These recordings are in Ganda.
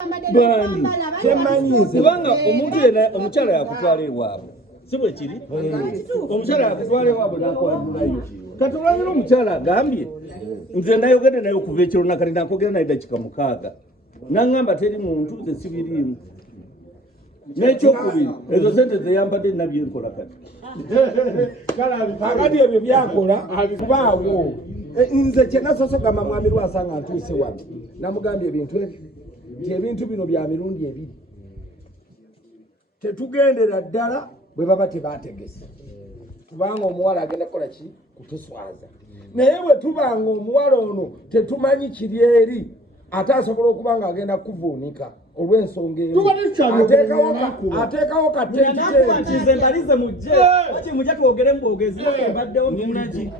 bandi temanyize kubanga omuntu yena omukyala yakutwala ewaabwe si bwe kiri omukyala yakutwala ewaabwe nakwanjulayo kati olwanyira omukyala agambye nze nayogedde naye okuva ekiro nakati nakogera naye dakika 6 naŋŋamba teri muntu nze sibiriimu n'ekyokubiri ezo sente zeyampadde nabyenkola kati kakati ebyo byakola kubaawo nze kyenasosogamba mwami Lwasa nga ntuuse wano namugambye ebintu ebyo nti ebintu bino bya mirundi ebiri tetugendera ddala bwe baba tebategese kubanga omuwala agenda kukola ki kutuswaza naye bwe tubanga omuwala ono tetumanyi kiri eri ate asobola okuba nga agenda kuvuunika olw'ensonga ateekawo katekize mbalize mujje waki mujja twogere mbogezi mbaddewo minagi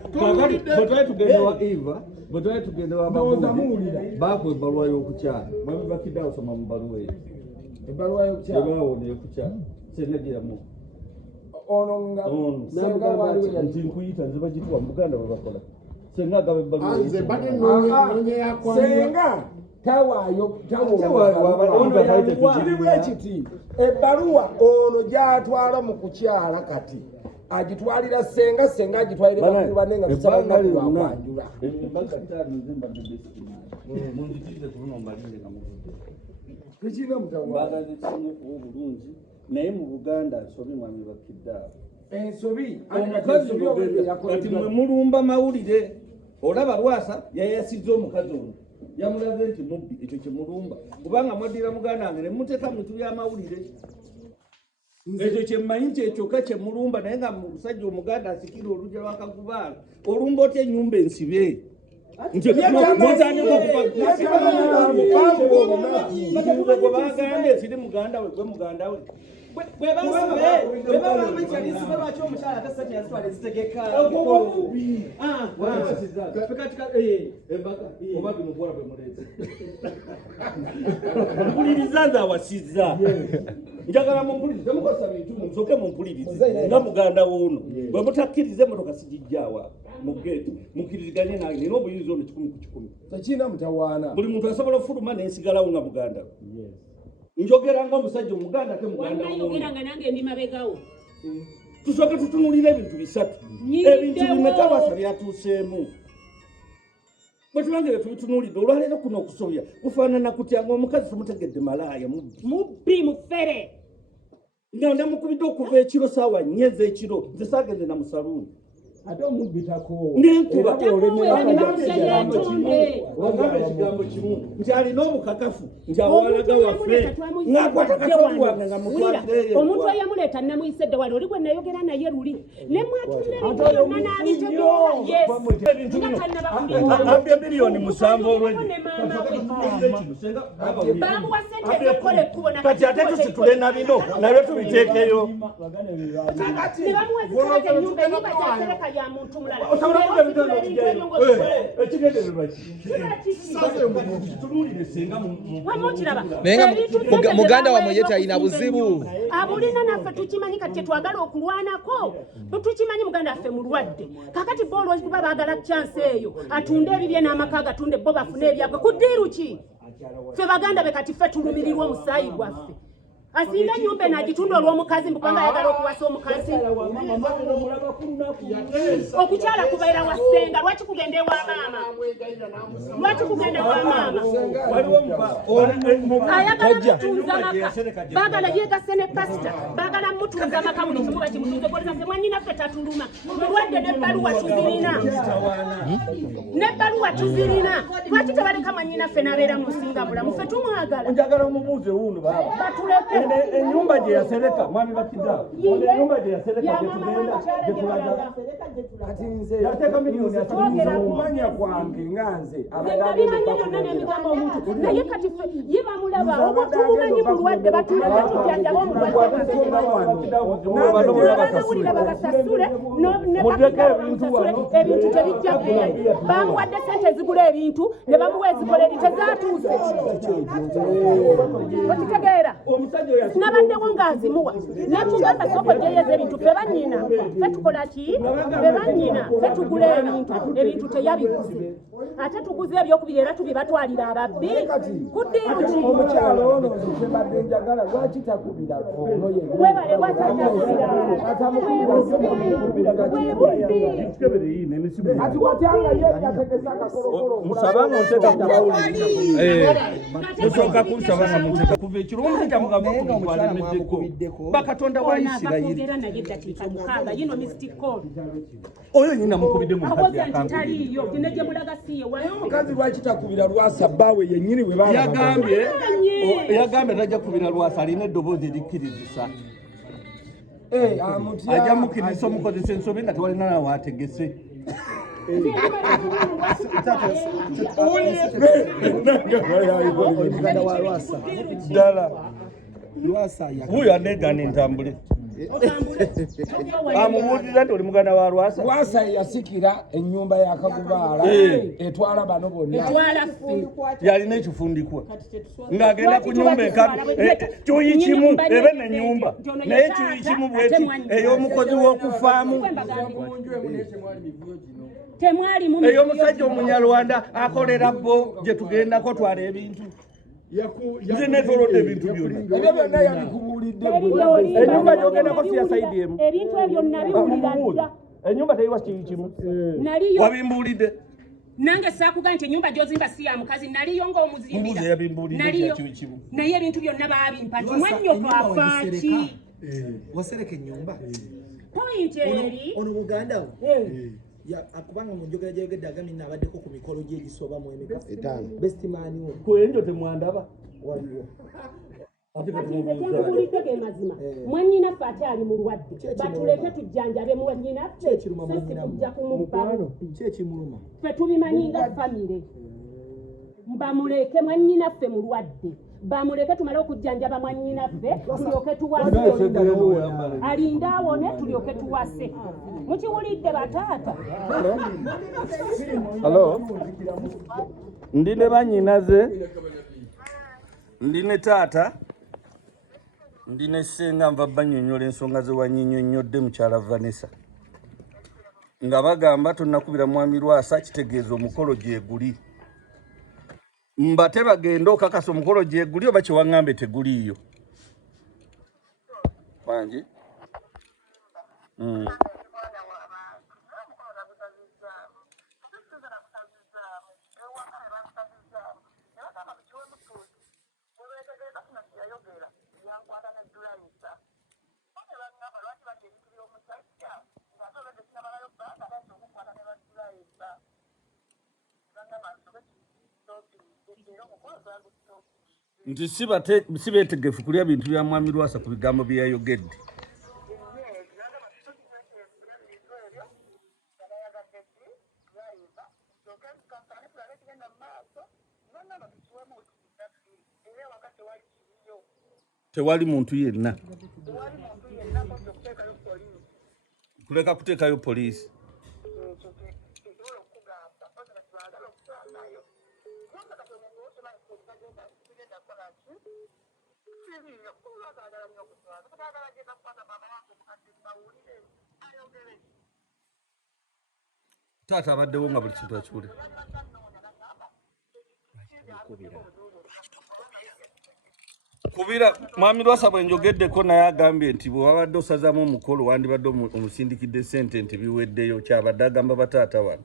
bwetwali tugenda wa Eva bwetwali tugenda wa babuuli baakwa ebbaluwa y'okukyala mwami bakidde awusoma mu baluwa eyo ebbaluwa y'okukyala ebaawona y'okukyala senagiramu ono nga senga waliwo nti nkuyita nze bagituwa mu Buganda bwe bakola senga agaba ebbaluwa senga tawayo kiti ebbaluwa ono gyatwala mu kukyala kati agitwalira senga agitwalire bakulu banne nga tusaba lwakwanjula tekina mutawabulungi naye mu Buganda nsobi mwami bakiddaabo ensobi kati mwe mulumba mawulire olaba Lwasa yayasizza omukazi ono yamulaze nti mubbi ekyo kyemulumba kubanga mwaddira muganda wange ne muteeka mu bitu by'amawulire ekyo kyemmanyi nti ekyokka kyemulumba naye nga musajja omuganda asikira olujja lwakagubaala olumba otya ennyumba ensibe nti bagambye siri muganda we gwe muganda we mpuliriza nze awasizza njagala mumpulirize mukosa bintu munsoke mumpulirize nga muganda w'ono bwe mutakkirize emotoka sigijjaawa mugeeti mukkiriziganye nange nina obuyinza ono 10 ku 10 tekina mutawaana buli muntu asobola ofuluma nensigalawo nga muganda we njogera ng'omusajja omuganda ate muganda wannayogeranga nange ndi mabegawo tusooke tutunulira ebintu bisatu ebintu bimeka Lwasa byatuuseemu bwe tulangire tubitunulidde olwaleero kuno okusobya kufaanana kutya ng'omukazi tumutegedde malaaya mubbi mufere nga ndamukubidde okuva ekiro saawa 4 ez'ekiro nze saagende na musaluuni ate omubbitako nenkuba wagamba ekigambo kimu nti alina obukakafu nti awalaga waffe ng'akwata katonda wange nga mutwalireyo omuntu eyamuleeta namuyisedde wali oli gwe nayogera naye luli ne mwatulira abye miliyoni 7 olwekyo kati ate tusitule na bino nabyo tubiteekeyo muganda wamwe ye talina buzibu abulina naffe tukimanyi kati twagala okulwanako tukimanyi muganda waffe mulwadde kakati boolwozi kuba baagala chance eyo atunde ebibye n'amaka gatunde bo bafune ebyabwe kuddiiru ki ffe baganda be kati ffe tulumirirwa omusaayi gwaffe asinga nyumba n'agitunda olw'omukazi mbukanga ayagala okuwasa omukazi okukyala kubeera wa ssenga lwaki kugenda ewa maama ayagala mutunza maka baagala yeegase ne pasita baagala mutunza maka buli kimu bakimutunze koleza nze mwannyinaffe tatuluma mulwadde n'ebbaluwa tuzirina lwaki tebaleka mwannyinaffe n'abeera mu nsinga mulamu ffe tumwagala njagala omubuuze wuuno baaba batuleke enyumba gye yasereka mwami bakidda enyumba gye yasereka gyetugenda gyetulaga kati nze yateeka miliyoni okumanya kwange nga nze abimanya byonna n'emigambo omuntu naye kati ye bamulaba obutumumanyi bulwadde batuleke tujjanjaba omulwaddeabawulira babasasule ebintu tebijja kubeera bamuwadde sente ezigula ebintu ne bamuwa ezikola eri tezatuuse okitegeera nabaddewo ng'azimuwa nekugamba soko gyeyeza ebintu fe bannyina fe tukola ki fe bannyina fe tugula ebintu teyabiguze ate tuguze ebyokubiri era tubibatwalira ababbi kuddiruki omukyalo ono nzibadde njagala lwaki takubira onoye webale watakubira ati watyanga ye yategesa akakolokolo musabanga nteka kubawulira musoka kunsabanga muteka kuva ekiro omusajja mugamba okubitwala emeddeko bakatonda wa Isirayiri yino mystic call oyo nyina mukubidde mu taliyo kinege mulaga siye omukazi lwaki takubira Lwasa bbawe yennyini we yagambye tajja kubira Lwasa alina eddoboozi erikkirizisa ajja mukkiriza omukozesa ensobi nga tewalina nawe ategese ddala wuyo aneegana entambule amubuulira nti oli muganda wa Lwasa. Lwasa yasikira ennyumba ya Kagubaala etwala bano bonna yalina ekifundikwa ng'agenda ku nyumba ekalu kyuyi kimu ebe n'ennyumba naye kyuyi kimu bweki ey'omukozi w'okufaamu ey'omusajja omunyarwanda akolera bo gye tugendako twala ebintu nze netolodde ebintu byonna ebyo byonna yabikubuulidde ennyumba gyogendako siya saidi emu ebintu ebyo nabiwulira ennyumba teyiwa kyuyi kimu wabimbuulidde nange sakuga nti ennyumba gyozimba si ya mukazi naliyo ng'omuzimbira naliyo naye ebintu byonna babimpa nti mwannyoko afaaki wasereka ennyumba point eri ono muganda akubanga mu njogera gyayogedde agamye naabaddeko ku mikolo gye egisoba mu emeka bestimani wo kwenjo temwandaba waliwo kyemubulidde ge mazima mwannyinaffe ate ali mulwadde batuleke tujjanjabe mwannyinaffe tujja kumubbalo kyekimuluma ffe tubimanyi nga famire bamuleke mwannyinaffe mulwadde bamuleke tumale okujjanjaba mwannyinaffe tulyoke tuwase alinde awone tulyoke tuwase mukiwulidde bataata halo ndi ne bannyinaze ndi ne taata ndi ne ssenga nva bannyonnyola ensonga ze wannyinnyonnyodde mukyala Vanessa nga bagamba tonnakubira mwami Lwasa kitegeeza omukolo gyeguli mbate bagenda okakasa omukolo gyeguli oba kyewaŋŋambe teguliiyo wangi nti si beetegefu kulya bintu bya mwami Lwasa ku bigambo bye yayogedde tewali muntu yenna kuleka kuteekayo poliisi taata abaddewo nga buli kintu akiwulira kubira mwami Lwasa bwe njogeddeko naye agambye nti bwe wabadde osazaamu omukolo wandibadde omusindikidde ssente nti biweddeyo kyabadde agamba bataata wano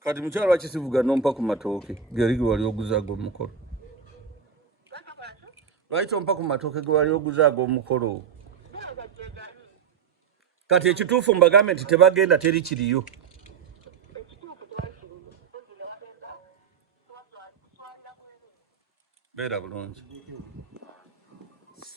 kati mukyala lwaki sivuga nompa ku matooke geri ge wali oguzaaga omukolo lwaki tompa ku matooke ge wali oguzaaga omukolo kati ekituufu mbagambe nti tebagenda teri kiriyo beera bulungi